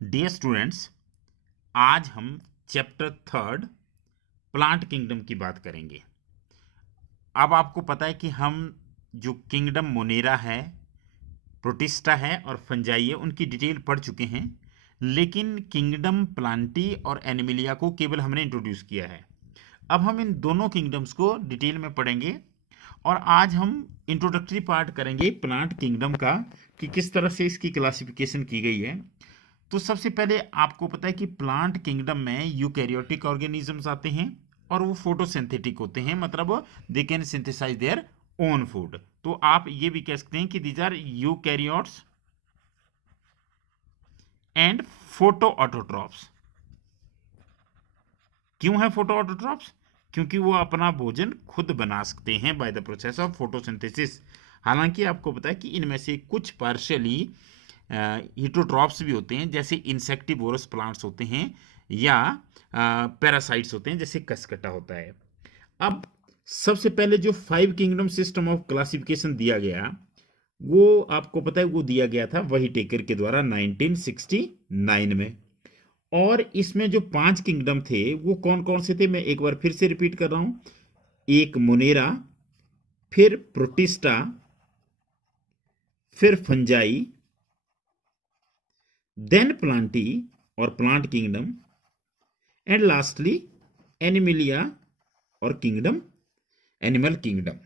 Dear students, आज हम chapter third plant kingdom की बात करेंगे। अब आपको पता है कि हम जो किंगडम मोनेरा है, प्रोटिस्टा है और फंजाई है, उनकी डिटेल पढ़ चुके हैं, लेकिन किंगडम प्लांटी और एनिमिलिया को केवल हमने इंट्रोड्यूस किया है। अब हम इन दोनों किंगडम्स को डिटेल में पढ़ेंगे और आज हम इंट्रोडक्टरी पार्ट करेंगे प्लांट किंगडम का कि किस तरह से इसकी क्लासिफिकेशन की गई है। तो सबसे पहले आपको पता है कि प्लांट किंगडम में यूकैरियोटिक ऑर्गेनिजम्स आते हैं और वो फोटोसिंथेटिक होते हैं, मतलब they can synthesize their own food. तो आप ये भी कह सकते हैं कि these are eukaryotes and photoautotrophs. क्यों है फोटो ऑटोट्रॉप्स? क्योंकि वो अपना भोजन खुद बना सकते हैं by the process of photosynthesis. हालांकि आपको पता है कि इनमें से कुछ पार्शियली हिटोट्रॉप्स भी होते हैं, जैसे इंसेक्टिवोरस प्लांट्स होते हैं या पैरासाइट्स होते हैं, जैसे कसकटा होता है। अब सबसे पहले जो 5 किंगडम सिस्टम ऑफ क्लासिफिकेशन दिया गया, वो आपको पता है वो दिया गया था वही टेकर के द्वारा 1969 में। और इसमें जो 5 किंगडम थे वो कौन कौन से थे, मैं एक बार फिर से रिपीट कर रहा हूं। एक मोनेरा, फिर प्रोटिस्टा, फिर फंजाई, देन प्लांटी और plant kingdom, and lastly Animalia और किंगडम, एनिमल किंगडम।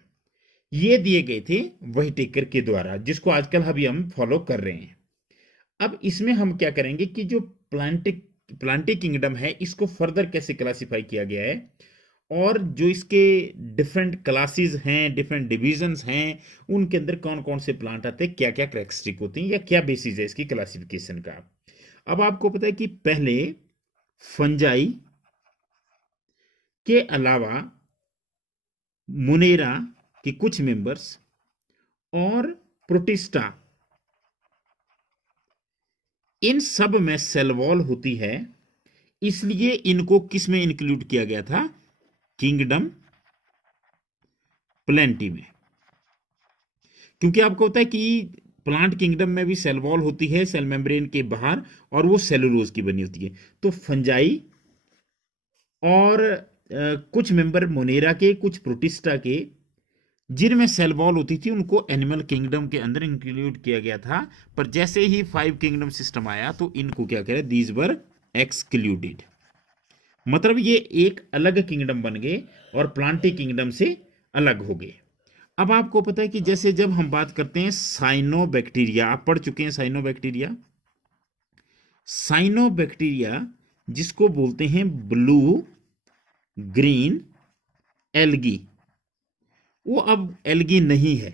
ये दिए गए थे वही टेकर के द्वारा, जिसको आजकल अभी हम फॉलो कर रहे हैं। अब इसमें हम क्या करेंगे कि जो प्लांटी किंगडम है, इसको फर्दर कैसे क्लासिफाई किया गया है और जो इसके डिफरेंट क्लासेस हैं, डिफरेंट डिविजन्स हैं, उनके अंदर कौन कौन से प्लांट आते हैं, क्या क्या कैरेक्टरिस्टिक होती हैं या क्या बेसिस है इसकी क्लासिफिकेशन का। अब आपको पता है कि पहले फंजाई के अलावा मुनेरा के कुछ मेंबर्स और प्रोटिस्टा, इन सब में सेल वॉल होती है, इसलिए इनको किस में इंक्लूड किया गया था? किंगडम प्लेंटी में। क्योंकि आपको पता है कि प्लांट किंगडम में भी सेल वॉल होती है सेल मेम्ब्रेन के बाहर, और वो सेलुलोज की बनी होती है। तो फंजाई और कुछ मेंबर मोनेरा के, कुछ प्रोटिस्टा के, जिनमें सेल वॉल होती थी, उनको एनिमल किंगडम के अंदर इंक्लूड किया गया था। पर जैसे ही 5 किंगडम सिस्टम आया तो इनको क्या करें, दीज वर एक्सक्लूडेड। मतलब ये एक अलग किंगडम बन गए और प्लांटी किंगडम से अलग हो गए। अब आपको पता है कि जैसे जब हम बात करते हैं साइनोबैक्टीरिया, आप पढ़ चुके हैं साइनोबैक्टीरिया। साइनोबैक्टीरिया जिसको बोलते हैं ब्लू ग्रीन एल्गी, वो अब एल्गी नहीं है,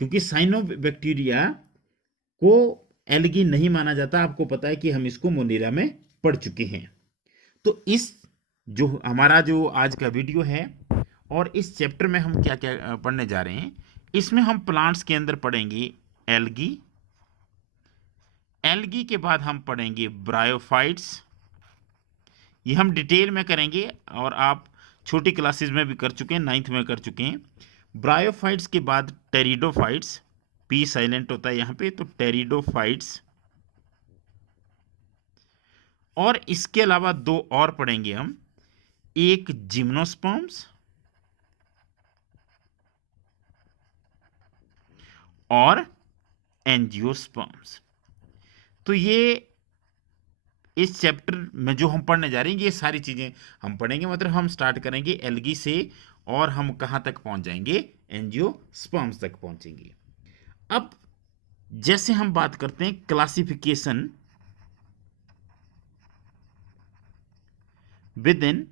क्योंकि साइनोबैक्टीरिया को एल्गी नहीं माना जाता। आपको पता है कि हम इसको मोनेरा में पढ़ चुके हैं। तो इस जो हमारा जो आज का वीडियो है और इस चैप्टर में हम क्या क्या पढ़ने जा रहे हैं, इसमें हम प्लांट्स के अंदर पढ़ेंगे एल्गी। एल्गी के बाद हम पढ़ेंगे ब्रायोफाइट्स। ये हम डिटेल में करेंगे और आप छोटी क्लासेस में भी कर चुके हैं, 9th में कर चुके हैं। ब्रायोफाइट्स के बाद टेरिडोफाइट्स, पी साइलेंट होता है यहाँ पे, तो टेरिडोफाइट्स। और इसके अलावा दो और पढ़ेंगे हम, एक जिम्नोस्पर्म्स और एंजियोस्पर्म्स। तो ये इस चैप्टर में जो हम पढ़ने जा रहे हैं, ये सारी चीजें हम पढ़ेंगे। मतलब हम स्टार्ट करेंगे एल्गी से और हम कहां तक पहुंच जाएंगे, एंजियोस्पर्म्स तक पहुंचेंगे। अब जैसे हम बात करते हैं क्लासिफिकेशन विद इन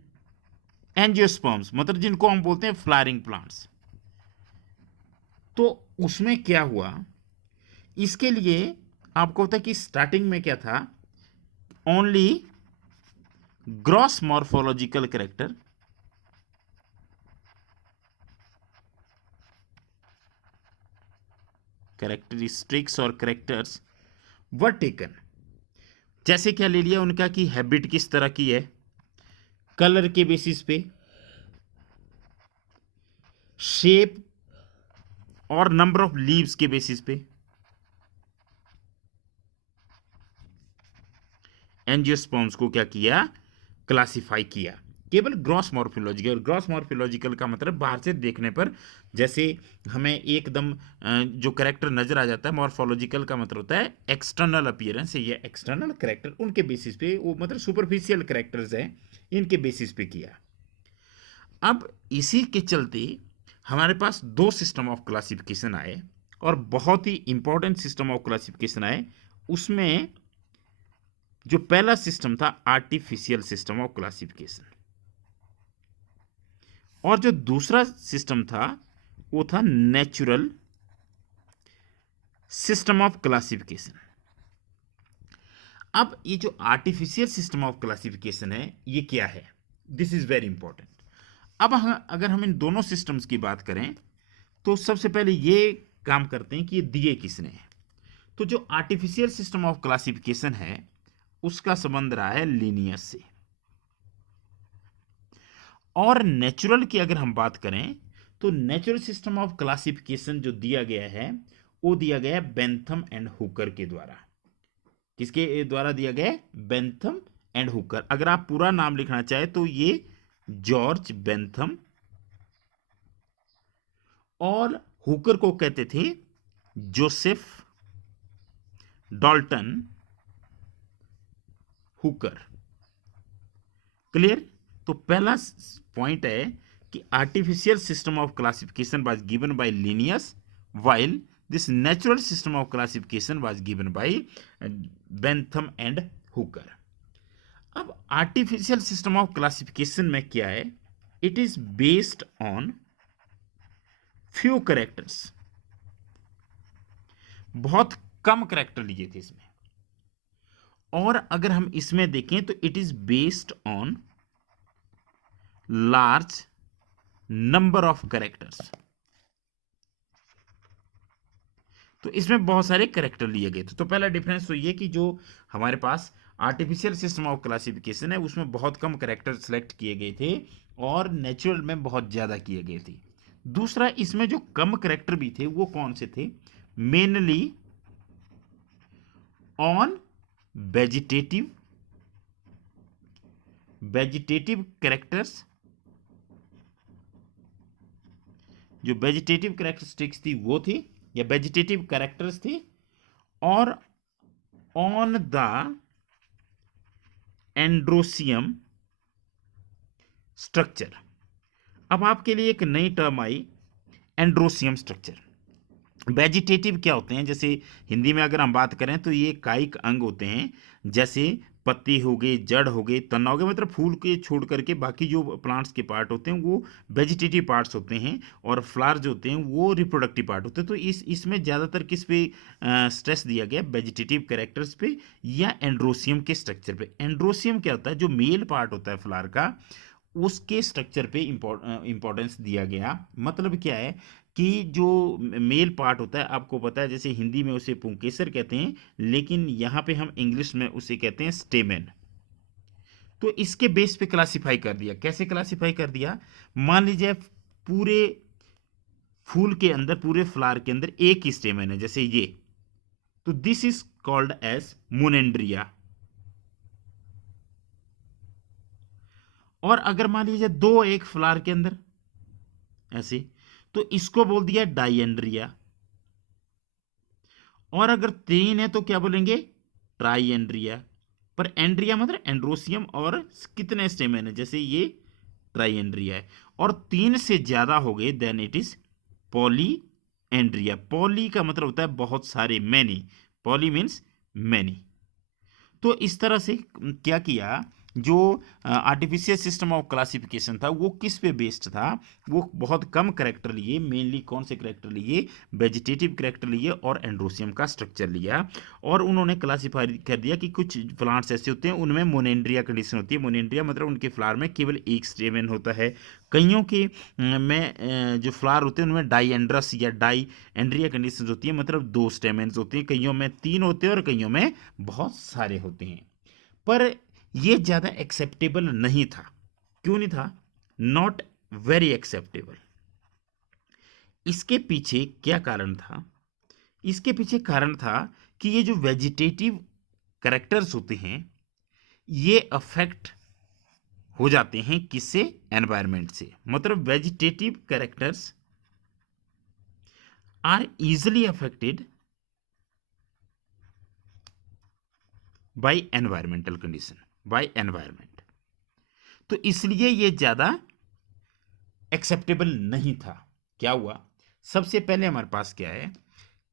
एंजियोस्पर्म्स, मतलब जिनको हम बोलते हैं फ्लावरिंग प्लांट्स, तो उसमें क्या हुआ, इसके लिए आपको पता है कि स्टार्टिंग में क्या था, only gross morphological character, characteristics और कैरेक्टर्स वर टेकन। जैसे क्या ले लिया उनका कि हैबिट किस तरह की है, कलर के बेसिस पे, शेप और नंबर ऑफ लीव्स के बेसिस पे, एंजियोस्पर्म्स को क्या किया, क्लासिफाई किया, केवल ग्रॉस मॉर्फोलॉजिकल। ग्रॉस मॉर्फोलॉजिकल का मतलब बाहर से देखने पर जैसे हमें एकदम जो करेक्टर नजर आ जाता है, मॉर्फोलॉजिकल का मतलब होता है एक्सटर्नल अपीयरेंस या एक्सटर्नल करेक्टर, उनके बेसिस पे वो मतलब सुपरफिशियल करेक्टर्स हैं, इनके बेसिस पे किया। अब इसी के चलते हमारे पास दो सिस्टम ऑफ क्लासिफिकेशन आए और बहुत ही इंपॉर्टेंट सिस्टम ऑफ क्लासिफिकेशन आए। उसमें जो पहला सिस्टम था आर्टिफिशियल सिस्टम ऑफ क्लासिफिकेशन, और जो दूसरा सिस्टम था वो था नेचुरल सिस्टम ऑफ क्लासिफिकेशन। अब ये जो आर्टिफिशियल सिस्टम ऑफ क्लासिफिकेशन है ये क्या है, दिस इज वेरी इंपॉर्टेंट। अब अगर हम इन दोनों सिस्टम्स की बात करें तो सबसे पहले ये काम करते हैं कि ये दिए किसने हैं। तो जो आर्टिफिशियल सिस्टम ऑफ क्लासिफिकेशन है उसका संबंध रहा है लीनियस से, और नेचुरल की अगर हम बात करें तो नेचुरल सिस्टम ऑफ क्लासिफिकेशन जो दिया गया है वो दिया गया है बेंथम एंड हुकर के द्वारा। किसके द्वारा दिया गया है, बेंथम एंड हुकर। अगर आप पूरा नाम लिखना चाहे तो ये जॉर्ज बेंथम, और हुकर को कहते थे जोसेफ डॉल्टन हुकर। क्लियर। तो पहला पॉइंट है कि artificial system of classification was given by Linnaeus while this natural system of classification was given by Bentham and Hooker. अब आर्टिफिशियल सिस्टम ऑफ क्लासिफिकेशन में क्या है, it is based on few characters, बहुत कम character लिए थे इसमें, और अगर हम इसमें देखें तो it is based on large number of characters. तो इसमें बहुत सारे करेक्टर लिए गए थे। तो पहला डिफरेंस तो ये कि जो हमारे पास आर्टिफिशियल सिस्टम ऑफ क्लासिफिकेशन है उसमें बहुत कम करेक्टर सेलेक्ट किए गए थे और नेचुरल में बहुत ज़्यादा किए गए थे। दूसरा, इसमें जो कम करेक्टर भी थे वो कौन से थे, मेनली ऑन वेजिटेटिव करेक्टर्स, जो वेजिटेटिव कैरेक्टरिस्टिक्स थी वो थी या वेजिटेटिव कैरेक्टर्स थी, और ऑन द एंड्रोसियम स्ट्रक्चर। अब आपके लिए एक नई टर्म आई, एंड्रोसियम स्ट्रक्चर। वेजिटेटिव क्या होते हैं, जैसे हिंदी में अगर हम बात करें तो ये कायिक अंग होते हैं, जैसे पत्ती हो गए, जड़ हो गए, तना हो गया, मतलब फूल के छोड़ करके बाकी जो प्लांट्स के पार्ट होते हैं वो वेजिटेटिव पार्ट्स होते हैं, और फ्लावर जो होते हैं वो रिप्रोडक्टिव पार्ट होते हैं। तो इसमें ज़्यादातर किस पे स्ट्रेस दिया गया, वेजिटेटिव कैरेक्टर्स पे या एंड्रोसियम के स्ट्रक्चर पे। एंड्रोसियम क्या होता है, जो मेल पार्ट होता है फ्लावर का, उसके स्ट्रक्चर पे इंपॉर्टेंस दिया गया। मतलब क्या है कि जो मेल पार्ट होता है, आपको पता है जैसे हिंदी में उसे पुंकेसर कहते हैं, लेकिन यहाँ पे हम इंग्लिश में उसे कहते हैं स्टेमेन। तो इसके बेस पे क्लासिफाई कर दिया। कैसे क्लासिफाई कर दिया, मान लीजिए पूरे फूल के अंदर, पूरे फ्लावर के अंदर एक ही स्टेमेन है, जैसे ये, तो दिस इज कॉल्ड एज मोनेंड्रिया। और अगर मान लीजिए दो एक फ्लावर के अंदर ऐसे, तो इसको बोल दिया डाइएंड्रिया। और अगर तीन है तो क्या बोलेंगे, ट्राइएंड्रिया। पर एंड्रिया मतलब एंड्रोसियम और कितने स्टेमेन है, जैसे ये ट्राइएंड्रिया है। और तीन से ज्यादा हो गए then it is polyandria. Poly का मतलब होता है बहुत सारे, मैनी, पॉली मीन्स मैनी। तो इस तरह से क्या किया, जो आर्टिफिशियल सिस्टम ऑफ क्लासिफिकेशन था वो किस पे बेस्ड था, वो बहुत कम करेक्टर लिए, मेनली कौन से करेक्टर लिए, वेजिटेटिव करेक्टर लिए और एंड्रोसियम का स्ट्रक्चर लिया, और उन्होंने क्लासिफाई कर दिया कि कुछ प्लांट्स ऐसे होते हैं उनमें मोनेंड्रिया कंडीशन होती है। मोनेंड्रिया मतलब उनके फ्लावर में केवल एक स्टेमेन होता है। कईयों के में जो फ्लावर होते हैं उनमें डाइएंड्रस या डाई एंड्रिया कंडीशन होती है, मतलब दो स्टेमेन्स होते हैं, कईयों में तीन होते हैं और कईयों में बहुत सारे होते हैं। पर ये ज़्यादा एक्सेप्टेबल नहीं था। क्यों नहीं था, नॉट वेरी एक्सेप्टेबल। इसके पीछे क्या कारण था, इसके पीछे कारण था कि ये जो वेजिटेटिव करेक्टर्स होते हैं ये अफेक्ट हो जाते हैं किससे? एनवायरमेंट से। मतलब vegetative characters are easily affected by environmental condition, by environment. तो इसलिए ये ज्यादा एक्सेप्टेबल नहीं था। क्या हुआ? सबसे पहले हमारे पास क्या है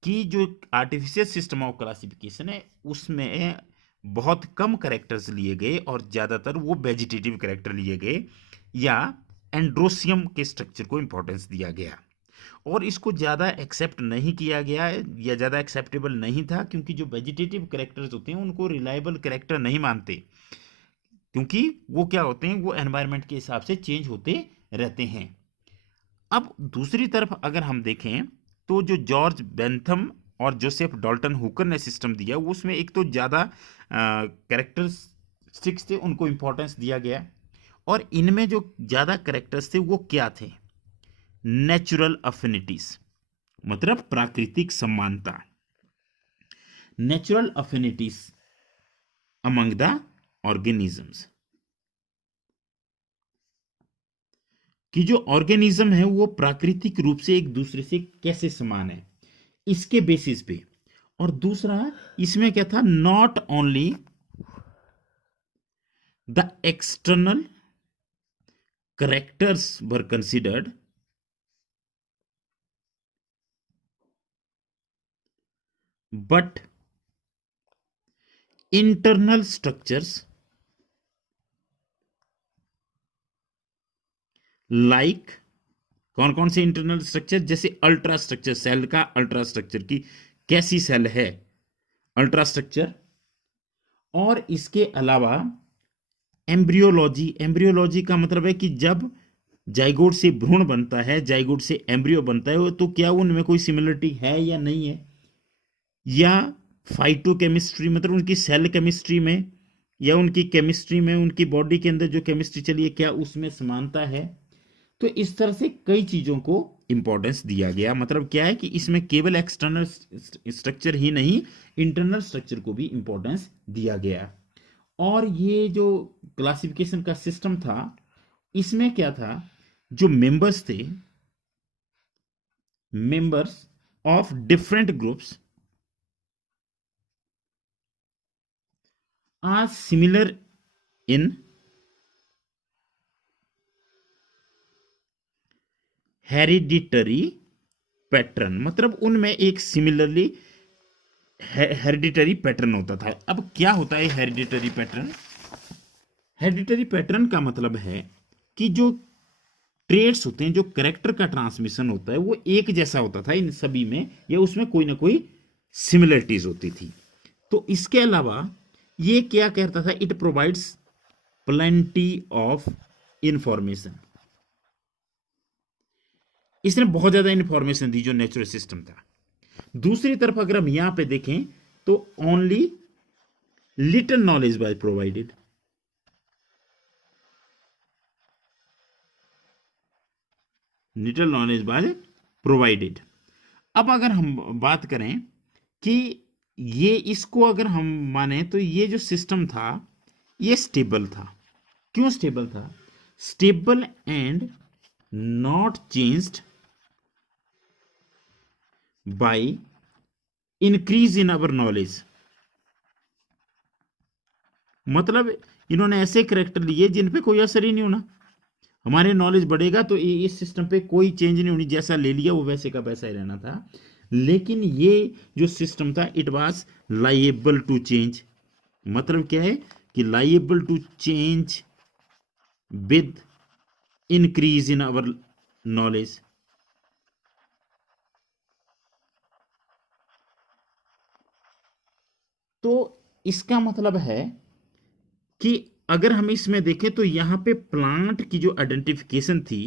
कि जो आर्टिफिशियल सिस्टम ऑफ क्लासिफिकेशन है उसमें बहुत कम कैरेक्टर्स लिए गए और ज़्यादातर वो वेजिटेटिव कैरेक्टर लिए गए, या एंड्रोसियम के स्ट्रक्चर को इंपॉर्टेंस दिया गया। और इसको ज़्यादा एक्सेप्ट नहीं किया गया है या ज़्यादा एक्सेप्टेबल नहीं था, क्योंकि जो वेजिटेटिव कैरेक्टर्स होते हैं उनको रिलायबल कैरेक्टर नहीं मानते, क्योंकि वो क्या होते हैं, वो एनवायरनमेंट के हिसाब से चेंज होते रहते हैं। अब दूसरी तरफ अगर हम देखें तो जो जॉर्ज बेंथम और जोसेफ डॉल्टन हुकर ने सिस्टम दिया, वो उसमें एक तो ज़्यादा कैरेक्टरिस्टिक्स थे, उनको इंपॉर्टेंस दिया गया। और इनमें जो ज़्यादा कैरेक्टर्स थे वो क्या थे? नेचुरल अफिनिटीज, मतलब प्राकृतिक समानता। नेचुरल अफिनिटीज अमंग द ऑर्गेनिजम्स, कि जो ऑर्गेनिज्म है वो प्राकृतिक रूप से एक दूसरे से कैसे समान है, इसके बेसिस पे। और दूसरा इसमें क्या था? Not only the external characters were considered, but internal structures like, कौन कौन से इंटरनल स्ट्रक्चर? जैसे अल्ट्रा स्ट्रक्चर, सेल का अल्ट्रा स्ट्रक्चर की कैसी सेल है, अल्ट्रा स्ट्रक्चर। और इसके अलावा एम्ब्रियोलॉजी, एम्ब्रियोलॉजी का मतलब है कि जब जाइगोट से भ्रूण बनता है, जाइगोट से एम्ब्रियो बनता है, तो क्या उनमें कोई सिमिलरिटी है या नहीं है। या फाइटोकेमिस्ट्री, मतलब उनकी सेल केमिस्ट्री में या उनकी केमिस्ट्री में, उनकी बॉडी के अंदर जो केमिस्ट्री चली है क्या उसमें समानता है। तो इस तरह से कई चीजों को इंपॉर्टेंस दिया गया। मतलब क्या है कि इसमें केवल एक्सटर्नल स्ट्रक्चर ही नहीं, इंटरनल स्ट्रक्चर को भी इंपॉर्टेंस दिया गया। और ये जो क्लासिफिकेशन का सिस्टम था, इसमें क्या था, जो मेंबर्स थे, members of different groups are similar in hereditary pattern. मतलब उनमें एक सिमिलरली हेरिडिटरी पैटर्न होता था। अब क्या होता है हेरिडिटरी पैटर्न? हेरिडिटरी पैटर्न का मतलब है कि जो ट्रेड्स होते हैं, जो कैरेक्टर का ट्रांसमिशन होता है, वो एक जैसा होता था इन सभी में, या उसमें कोई ना कोई सिमिलरिटीज होती थी। तो इसके अलावा ये क्या कहता था? It provides plenty of information. इसने बहुत ज्यादा इंफॉर्मेशन दी जो नेचुरल सिस्टम था। दूसरी तरफ अगर हम यहां पे देखें तो only little knowledge was provided. Little knowledge was provided. अब अगर हम बात करें कि ये इसको अगर हम माने तो ये जो सिस्टम था ये स्टेबल था। क्यों स्टेबल था? Stable and not changed by increase in our knowledge. मतलब इन्होंने ऐसे करेक्टर लिए जिन पे कोई असर ही नहीं होना। हमारे नॉलेज बढ़ेगा तो इस सिस्टम पे कोई चेंज नहीं होनी, जैसा ले लिया वो वैसे का वैसा ही रहना था। लेकिन ये जो सिस्टम था it was liable to change. मतलब क्या है कि liable to change with increase in our knowledge. तो इसका मतलब है कि अगर हम इसमें देखें तो यहां पे प्लांट की जो आइडेंटिफिकेशन थी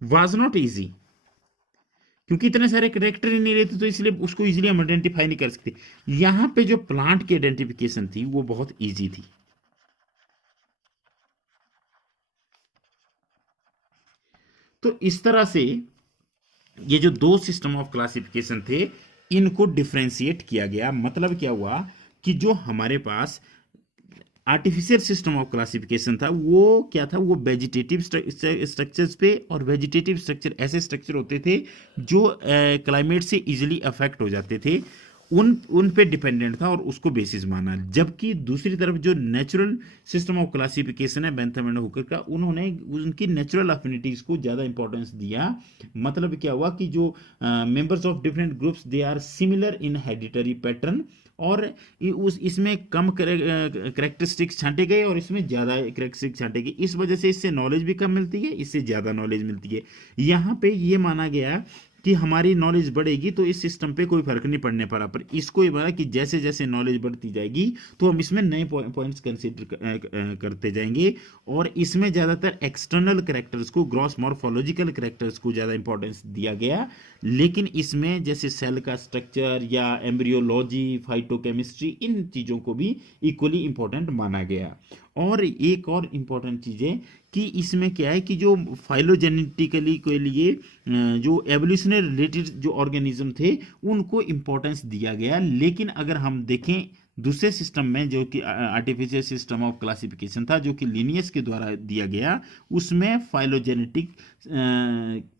वाज नॉट इजी, क्योंकि इतने सारे करेक्टर ही नहीं रहते, तो इसलिए उसको इजीली हम आइडेंटिफाई नहीं कर सकते। यहां पे जो प्लांट की आइडेंटिफिकेशन थी वो बहुत इजी थी। तो इस तरह से ये जो दो सिस्टम ऑफ क्लासिफिकेशन थे, इनको डिफ्रेंशिएट किया गया। मतलब क्या हुआ कि जो हमारे पास आर्टिफिशियल सिस्टम ऑफ क्लासिफिकेशन था वो क्या था, वो वेजिटेटिव स्ट्रक्चर्स पे, और वेजिटेटिव स्ट्रक्चर ऐसे स्ट्रक्चर होते थे जो क्लाइमेट से इजीली अफेक्ट हो जाते थे, उन पे डिपेंडेंट था और उसको बेसिस माना। जबकि दूसरी तरफ जो नेचुरल सिस्टम ऑफ क्लासिफिकेशन है बेंथम एंड हुकर का, उन्होंने उनकी नेचुरल अफिनिटीज को ज़्यादा इंपॉर्टेंस दिया। मतलब क्या हुआ कि जो members of different groups they are similar in hereditary pattern, और इसमें कम करेक्टरिस्टिक्स छांटे गए और इसमें ज़्यादा करेक्टरिस्टिक्स छांटे गए। इस वजह से इससे नॉलेज भी कम मिलती है, इससे ज़्यादा नॉलेज मिलती है। यहाँ पे ये माना गया कि हमारी नॉलेज बढ़ेगी तो इस सिस्टम पे कोई फर्क नहीं पड़ने पड़ा, पर इसको ये बोला कि जैसे जैसे नॉलेज बढ़ती जाएगी तो हम इसमें नए पॉइंट्स कंसीडर करते जाएंगे, और इसमें ज़्यादातर एक्सटर्नल करेक्टर्स को, ग्रॉस मॉर्फोलॉजिकल करेक्टर्स को ज़्यादा इंपॉर्टेंस दिया गया। लेकिन इसमें जैसे सेल का स्ट्रक्चर या एम्ब्रियोलॉजी, फाइटोकेमिस्ट्री, इन चीज़ों को भी इक्वली इंपॉर्टेंट माना गया। और एक और इम्पॉर्टेंट चीज़ है कि इसमें क्या है कि जो फाइलोजेनेटिकली के लिए जो एवोल्यूशनरी रिलेटेड जो ऑर्गेनिज्म थे उनको इम्पोर्टेंस दिया गया। लेकिन अगर हम देखें दूसरे सिस्टम में जो कि आर्टिफिशियल सिस्टम ऑफ क्लासिफिकेशन था जो कि लिनियस के द्वारा दिया गया, उसमें फाइलोजेनेटिक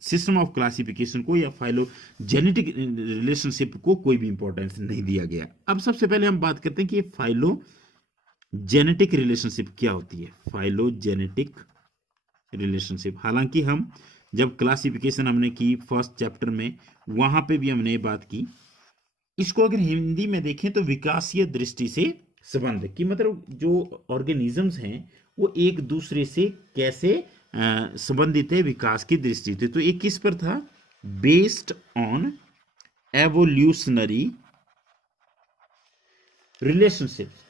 सिस्टम ऑफ क्लासिफिकेशन को या फाइलोजेनेटिक रिलेशनशिप को कोई भी इंपॉर्टेंस नहीं दिया गया। अब सबसे पहले हम बात करते हैं कि फाइलोजेनेटिक रिलेशनशिप क्या होती है। फाइलोजेनेटिक रिलेशनशिप, हालांकि हम जब क्लासिफिकेशन हमने की फर्स्ट चैप्टर में, वहां पे भी हमने ये बात की। इसको अगर हिंदी में देखें तो विकासीय दृष्टि से संबंध, कि मतलब जो ऑर्गेनिजम्स हैं वो एक दूसरे से कैसे संबंधित है विकास की दृष्टि से। तो एक किस पर था, based on evolutionary relationships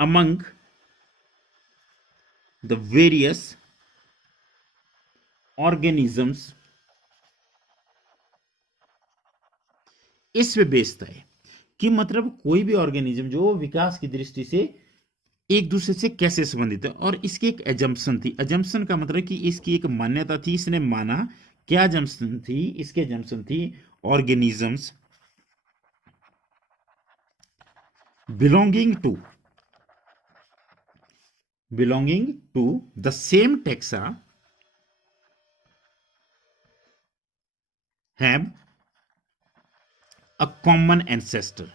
among the various organisms। इस पे बेस्ड है कि मतलब कोई भी ऑर्गेनिज्म जो विकास की दृष्टि से एक दूसरे से कैसे संबंधित है। और इसकी एक एजम्पशन थी, एजम्पशन का मतलब कि इसकी एक मान्यता थी, इसने माना। क्या एजम्पशन थी, इसकी एजम्पशन थी organisms belonging to the same taxa have a common ancestor।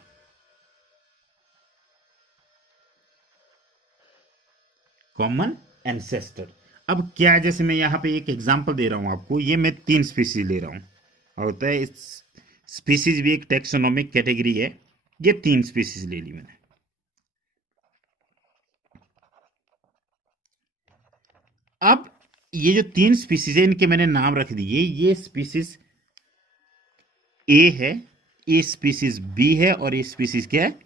Common ancestor. अब क्या, जैसे मैं यहां पे एक एग्जांपल दे रहा हूं आपको, ये मैं 3 स्पीसीज ले रहा हूं, होता है स्पीसीज भी एक टेक्सोनोमिक कैटेगरी है। ये 3 स्पीसीज ले ली मैंने। अब ये जो 3 स्पीसीज है इनके मैंने नाम रख दिए। ये स्पीसीज ए है, ये स्पीसीज बी है, और ये स्पीसीज क्या है,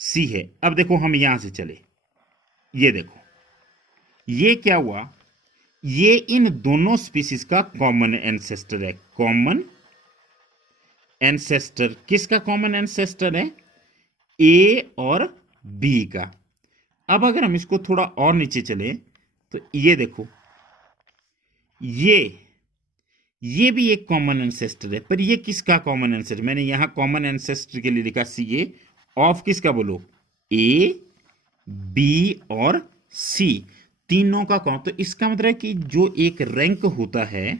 सी है। अब देखो हम यहां से चले, ये देखो ये क्या हुआ, ये इन दोनों स्पीसीज का कॉमन एंसेस्टर है। कॉमन एंसेस्टर किसका कॉमन एंसेस्टर है, ए और बी का। अब अगर हम इसको थोड़ा और नीचे चले तो ये देखो, ये भी एक कॉमन एंसेस्टर है, पर ये किसका कॉमन एंसेस्टर, मैंने यहां कॉमन एंसेस्टर के लिए लिखा सी ए ऑफ किसका, बोलो, ए बी और सी, तीनों का कौन। तो इसका मतलब है कि जो एक रैंक होता है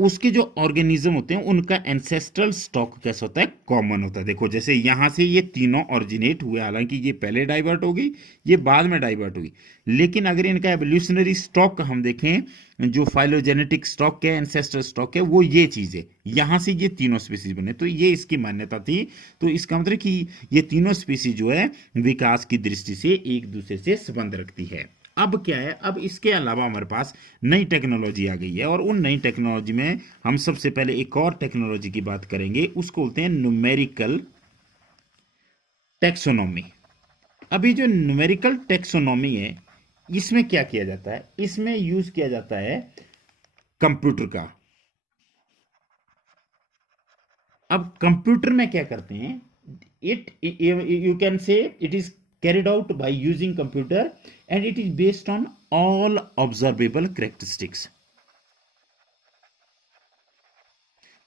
उसके जो ऑर्गेनिज्म होते हैं उनका एंसेस्ट्रल स्टॉक कैसा होता है, कॉमन होता है। देखो जैसे यहां से ये तीनों ऑरिजिनेट हुए, हालांकि ये पहले डाइवर्ट हो गई, ये बाद में डाइवर्ट हुई, लेकिन अगर इनका एवोल्यूशनरी स्टॉक हम देखें, जो फाइलोजेनेटिक स्टॉक है, एंसेस्ट्रल स्टॉक है, वो ये चीज है, यहां से ये तीनों स्पीसीज बने। तो ये इसकी मान्यता थी। तो इसका मतलब कि ये तीनों स्पीसीज जो है विकास की दृष्टि से एक दूसरे से संबंध रखती है। अब क्या है, अब इसके अलावा हमारे पास नई टेक्नोलॉजी आ गई है, और उन नई टेक्नोलॉजी में हम सबसे पहले एक और टेक्नोलॉजी की बात करेंगे, उसको बोलते हैं न्यूमेरिकल टेक्सोनॉमी। अभी जो न्यूमेरिकल टेक्सोनॉमी है, इसमें क्या किया जाता है, इसमें यूज किया जाता है कंप्यूटर का। अब कंप्यूटर में क्या करते हैं, you can say it is carried out by using computer and it is based on all observable characteristics.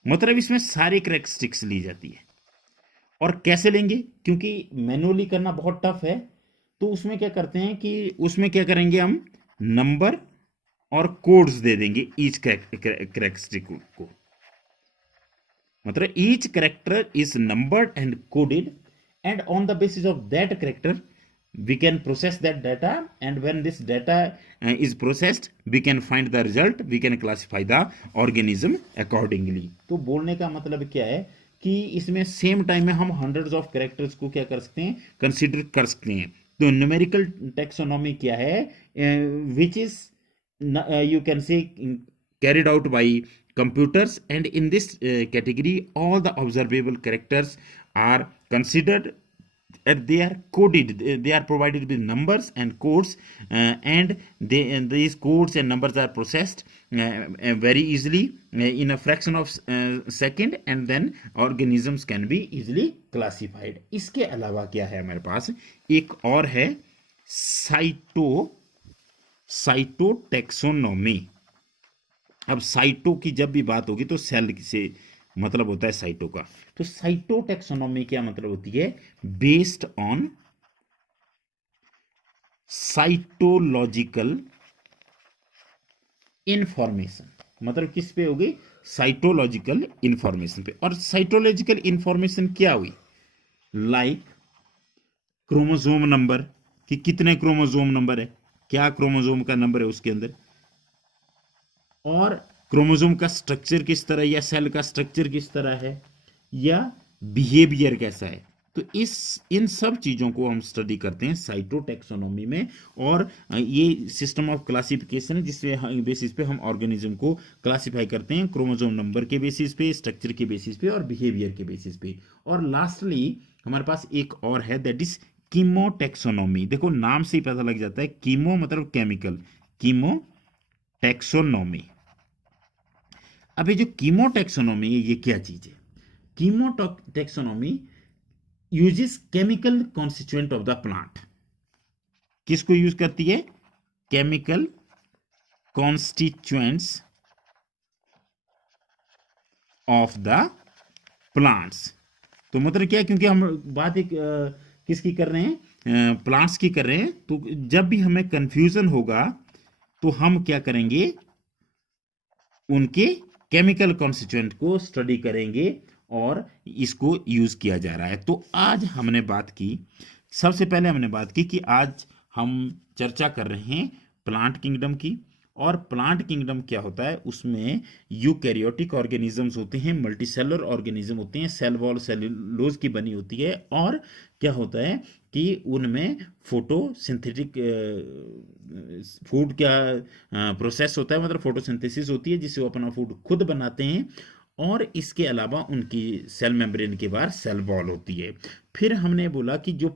मतलब इसमें सारी कैरेक्टरिस्टिक्स ली जाती है। और कैसे लेंगे, क्योंकि मैनुअली करना बहुत टफ है, तो उसमें क्या करते हैं कि उसमें क्या करेंगे, हम नंबर और कोड्स दे देंगे ईच कैरेक्टरिस्टिक को। मतलब each character is numbered and coded, and on the basis of that character we can process that data, and when this data is processed we can find the result, we can classify the organism accordingly। तो बोलने का मतलब क्या है कि इसमें same time में हम हंड्रेड्स ऑफ कैरेक्टर्स को क्या कर सकते हैं, कंसीडर कर सकते हैं। तो न्यूमेरिकल टेक्सोनॉमी क्या है, which is you can say carried out by computers, and in this category all the observable characters are considered, and they are coded, they are provided with numbers and codes, and these codes and numbers are processed very easily in a fraction of second, and then organisms can be easily classified। इसके अलावा क्या है हमारे पास, एक और है cytotaxonomy. अब cyto की जब भी बात होगी तो सेल से मतलब होता है साइटो का। तो साइटोटैक्सोनॉमी क्या मतलब होती है, बेस्ड ऑन साइटोलॉजिकल इंफॉर्मेशन। मतलब किस पे होगी, साइटोलॉजिकल इंफॉर्मेशन पे। और साइटोलॉजिकल इंफॉर्मेशन क्या हुई, लाइक क्रोमोसोम नंबर, कि कितने क्रोमोसोम नंबर है, क्या क्रोमोसोम का नंबर है उसके अंदर, और क्रोमोसोम का स्ट्रक्चर किस तरह, या सेल का स्ट्रक्चर किस तरह है, या बिहेवियर कैसा है। तो इन सब चीजों को हम स्टडी करते हैं साइटोटैक्सोनॉमी में। और ये सिस्टम ऑफ क्लासिफिकेशन है जिससे बेसिस पे हम ऑर्गेनिज्म को क्लासिफाई करते हैं, क्रोमोसोम नंबर के बेसिस पे, स्ट्रक्चर के बेसिस पे, और बिहेवियर के बेसिस पे। और लास्टली हमारे पास एक और है, दैट इज कीमोटैक्सोनॉमी। देखो नाम से ही पता लग जाता है, कीमो मतलब केमिकल, कीमोटैक्सोनॉमी। अब ये जो कीमोटैक्सोनॉमी है ये क्या चीज है, कीमोटैक्सोनॉमी uses chemical constituent of the plant. किसको यूज करती है, chemical constituents of the plants. तो मतलब क्या है, क्योंकि हम बात एक किसकी कर रहे हैं, प्लांट्स की कर रहे हैं, तो जब भी हमें कंफ्यूजन होगा तो हम क्या करेंगे, उनके केमिकल कॉन्स्टिट्यूएंट को स्टडी करेंगे और इसको यूज किया जा रहा है। तो आज हमने बात की, सबसे पहले हमने बात की कि आज हम चर्चा कर रहे हैं प्लांट किंगडम की। और प्लांट किंगडम क्या होता है, उसमें यूकैरियोटिक ऑर्गेनिजम्स होते हैं, मल्टीसेलुलर ऑर्गेनिज्म होते हैं, सेल वॉल सेलुलोज की बनी होती है। और क्या होता है कि उनमें फोटोसिंथेटिक फूड क्या प्रोसेस होता है, मतलब फोटोसिंथेसिस होती है जिससे वो अपना फूड खुद बनाते हैं। और इसके अलावा उनकी सेल मेम्ब्रेन के बाहर सेल वॉल होती है। फिर हमने बोला कि जो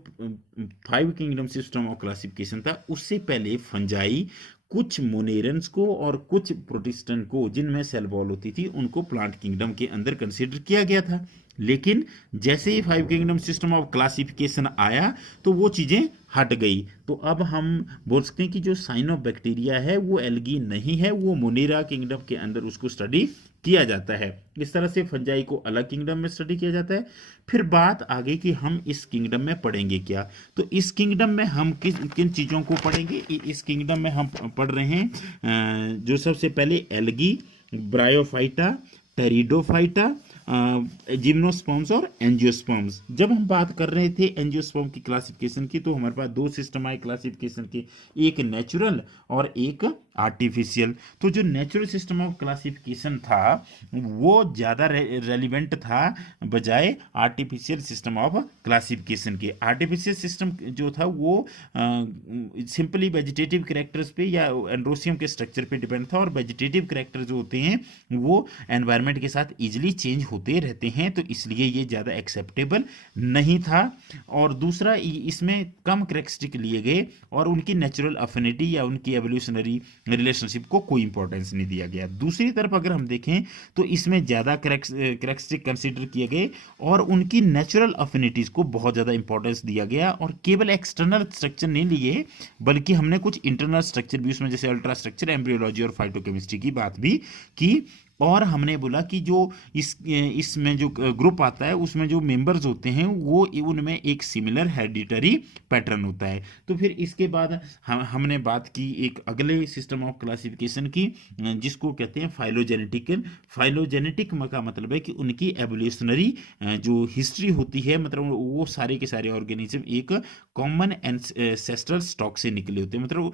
5 किंगडम सिस्टम ऑफ क्लासिफिकेशन था, उससे पहले फंजाई, कुछ मोनेरन्स को और कुछ प्रोटिस्टन को जिनमें सेल वॉल होती थी, उनको प्लांट किंगडम के अंदर कंसीडर किया गया था। लेकिन जैसे ही 5 किंगडम सिस्टम ऑफ क्लासिफिकेशन आया तो वो चीजें हट गई। तो अब हम बोल सकते हैं कि जो साइनोबैक्टीरिया है वो एल्गी नहीं है, वो मोनेरा किंगडम के अंदर उसको स्टडी किया जाता है। इस तरह से फंजाई को अलग किंगडम में स्टडी किया जाता है। फिर बात आ गई कि हम इस किंगडम में पढ़ेंगे क्या। तो इस किंगडम में हम किन चीजों को पढ़ेंगे, इस किंगडम में हम पढ़ रहे हैं जो सबसे पहले एल्गी, ब्रायोफाइटा, टेरिडोफाइटा, जिम्नोस्पर्म्स और एंजियोस्पर्म्स। जब हम बात कर रहे थे एंजियोस्पर्म की क्लासिफिकेशन की, तो हमारे पास 2 सिस्टम आए क्लासिफिकेशन के, एक नेचुरल और एक आर्टिफिशियल। तो जो नेचुरल सिस्टम ऑफ क्लासिफिकेशन था वो ज़्यादा रेलिवेंट था बजाय आर्टिफिशियल सिस्टम ऑफ क्लासिफिकेशन के। आर्टिफिशियल सिस्टम जो था वो सिंपली वेजिटेटिव कैरेक्टर्स पे या एंड्रोसियम के स्ट्रक्चर पे डिपेंड था, और वेजिटेटिव कैरेक्टर जो होते हैं वो एनवायरनमेंट के साथ इजीली चेंज होते रहते हैं, तो इसलिए ये ज़्यादा एक्सेप्टेबल नहीं था। और दूसरा, इसमें कम कैरेक्टरिस्टिक लिए गए और उनकी नेचुरल अफिनिटी या उनकी एवोल्यूशनरी रिलेशनशिप को कोई इंपॉर्टेंस नहीं दिया गया। दूसरी तरफ अगर हम देखें तो इसमें ज़्यादा करेक्टरिस्टिक कंसिडर किए गए और उनकी नेचुरल अफिनिटीज़ को बहुत ज़्यादा इंपॉर्टेंस दिया गया, और केवल एक्सटर्नल स्ट्रक्चर नहीं लिए बल्कि हमने कुछ इंटरनल स्ट्रक्चर भी उसमें, जैसे अल्ट्रा स्ट्रक्चर, एम्ब्रियोलॉजी और फाइटोकेमिस्ट्री की बात भी की। और हमने बोला कि जो इसमें जो ग्रुप आता है उसमें जो मेंबर्स होते हैं वो उनमें एक सिमिलर हेरिडिटरी पैटर्न होता है। तो फिर इसके बाद हमने बात की एक अगले सिस्टम ऑफ क्लासिफिकेशन की, जिसको कहते हैं फाइलोजेनेटिकल। फाइलोजेनेटिक का मतलब है कि उनकी एवोल्यूशनरी जो हिस्ट्री होती है, मतलब वो सारे के सारे ऑर्गेनिज्म एक कॉमन एंसेस्ट्रल स्टॉक से निकले होते हैं, मतलब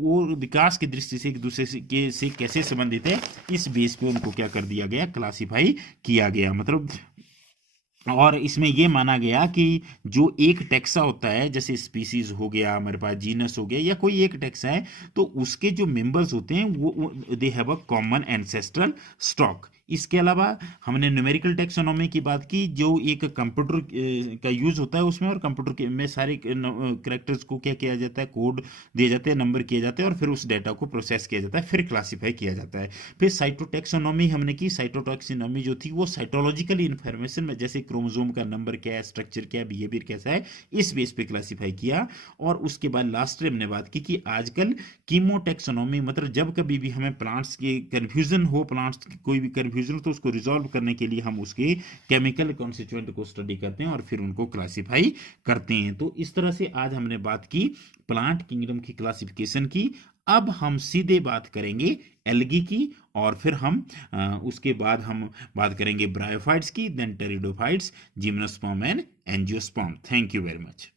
वो विकास की दृष्टि से एक दूसरे से कैसे संबंधित है, इस बेस पे उनको क्या कर दिया गया, क्लासिफाई किया गया। मतलब और इसमें ये माना गया कि जो एक टेक्सा होता है, जैसे स्पीसीज हो गया, हमारे पास जीनस हो गया, या कोई एक टेक्सा है, तो उसके जो मेंबर्स होते हैं वो they have a common ancestral stock. इसके अलावा हमने न्यूमेरिकल टेक्सोनॉमी की बात की, जो एक कंप्यूटर का यूज होता है उसमें, और कंप्यूटर में सारे करेक्टर्स को क्या किया जाता है, कोड दिए जाते हैं, नंबर किए जाते हैं, और फिर उस डेटा को प्रोसेस किया जाता है, फिर क्लासीफाई किया जाता है। फिर साइटोटेक्सोनॉमी हमने की। साइटोटॉक्सिनॉमी जो थी वो साइटोलॉजिकल इन्फॉर्मेशन में, जैसे क्रोमोसोम का नंबर क्या है, स्ट्रक्चर क्या है, बिहेवियर कैसा है, इस बेस पे क्लासीफाई किया। और उसके बाद लास्ट में हमने बात की कि आजकल कीमोटेक्सोनॉमी, मतलब जब कभी भी हमें प्लांट्स के कन्फ्यूजन हो, प्लांट्स की कोई भी कन्फ्यूजन तो उसको रिजॉल्व करने के लिए हम उसके केमिकल कॉन्स्टिट्यूएंट को स्टडी करते हैं और फिर उनको क्लासीफाई करते हैं। तो इस तरह से आज हमने बात की प्लांट किंगडम की क्लासिफिकेशन की। अब हम सीधे बात करेंगे एल्गी की, और फिर हम उसके बाद हम बात करेंगे ब्रायोफाइट्स की, then pteridophytes, gymnosperm and angiosperm. Thank you very much.